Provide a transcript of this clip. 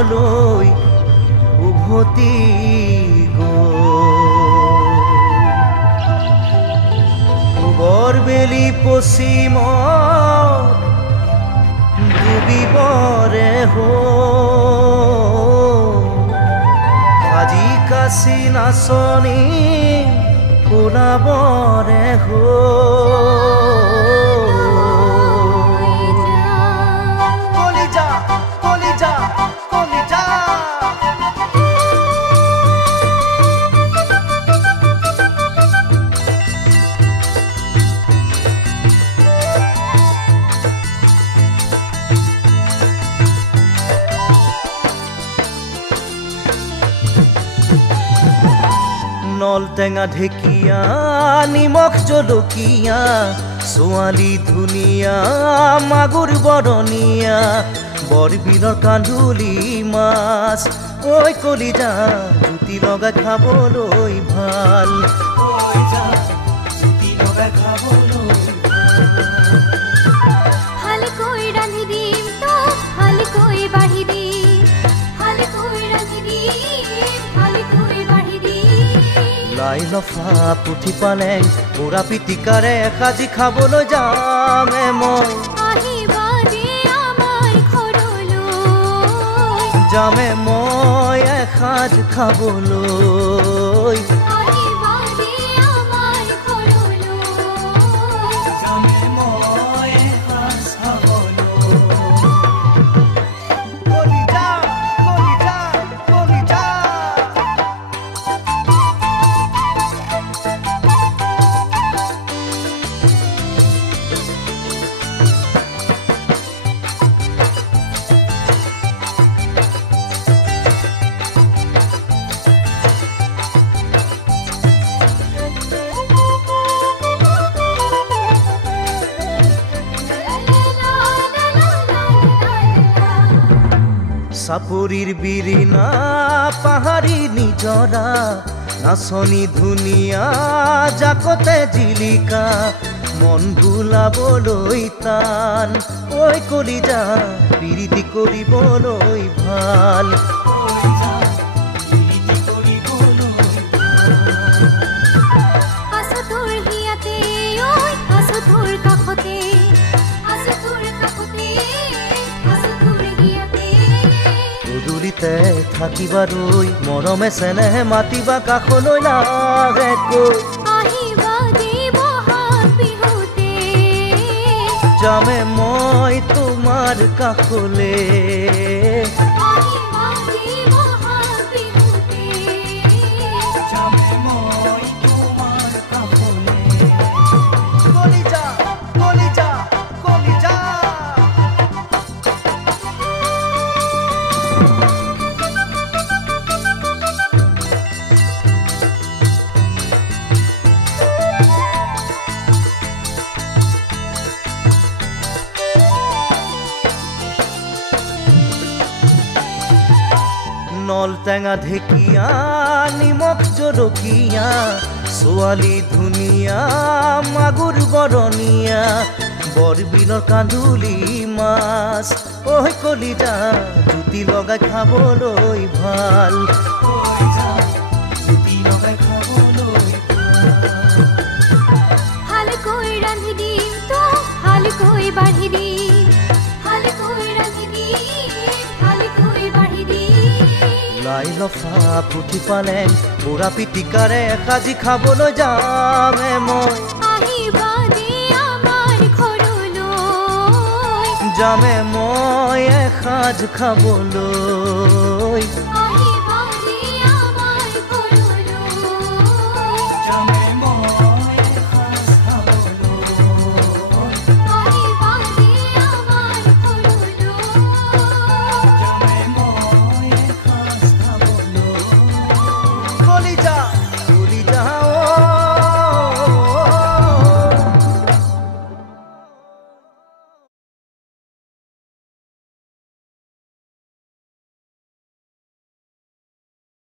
খাবলৈ উভতি পূবৰ বেলি পশ্চিমত ডুবিবৰে সাজি কাচি নাচনি ওলাবৰে কলিজা কলিজা কলিজা নল টেঙা ঢেকীয়া নিমখ জলকীয়া ছোৱালী ধুনীয়া মাগুৰ বৰণীয়া বৰবিলৰ কান্ধুলি মাছ ঐ কলিজা জুতি লগাই খাবলৈ ভাল ভালকৈ ৰান্ধি দিম তোক ভালকৈ বাঢ়ি দিম ভালকৈ ৰান্ধি দিম ভালকৈ বাঢ়ি দিম লাই লফা পুঠি পালেং পোৰা পিটিকাৰে সাজি খাবলৈ যামে মই আহিবা দে আমাৰ ঘৰলৈ যামে মই এসাঁজ খাবলৈ আহিবা দে আমাৰ ঘৰলৈ যামে মই এসাঁজ খাবলৈ কলিজা কলিজা কলিজা চাপৰিৰ বিৰিণা পাহাৰী নিজৰা নাচনি ধুনীয়া জাকতে জিলিকা মন ভুলাবলৈ টান ঐ কলিজা প্ৰীতি কৰিবলৈ ভাল আছো তোৰ হিয়াতে ঐ আছো তোৰ কাষতে আছো তোৰ কাষতে আছো তোৰ হিয়াতে গধূলিতে থাকিবাৰৈ মৰমে চেনেহে মাতিবা কাষলৈ লাহেকৈ আহিবা দে বহাগ বিহুতে যামে মই তোমাৰ কাষলে আহিবা দে বহাগ বিহুতে যামে মই তোমাৰ কাষলে কলিজা কলিজা কলিজা নল টেঙা ঢেকীয়া নিমখ জলকীয়া ছোৱালী ধুনীয়া মাগুৰ বৰণীয়া বৰবিলৰ কান্ধুলি মাছ ঐ কলিজা জুতি লগাই খাবলৈ ভাল জুতি লগাই খাবলৈ ভালকৈ ৰান্ধি দিম তোক ভালকৈ বাঢ়ি দিম ভালকৈ ৰান্ধি দিম ভালকৈ বাঢ়ি দিম লাই লফা পুঠি পালেং পোৰা পিটিকাৰে সাজি খাবলৈ যামে মই আহিবা দে আমাৰ ঘৰলৈ যামে মই এসাঁজ খাবলৈ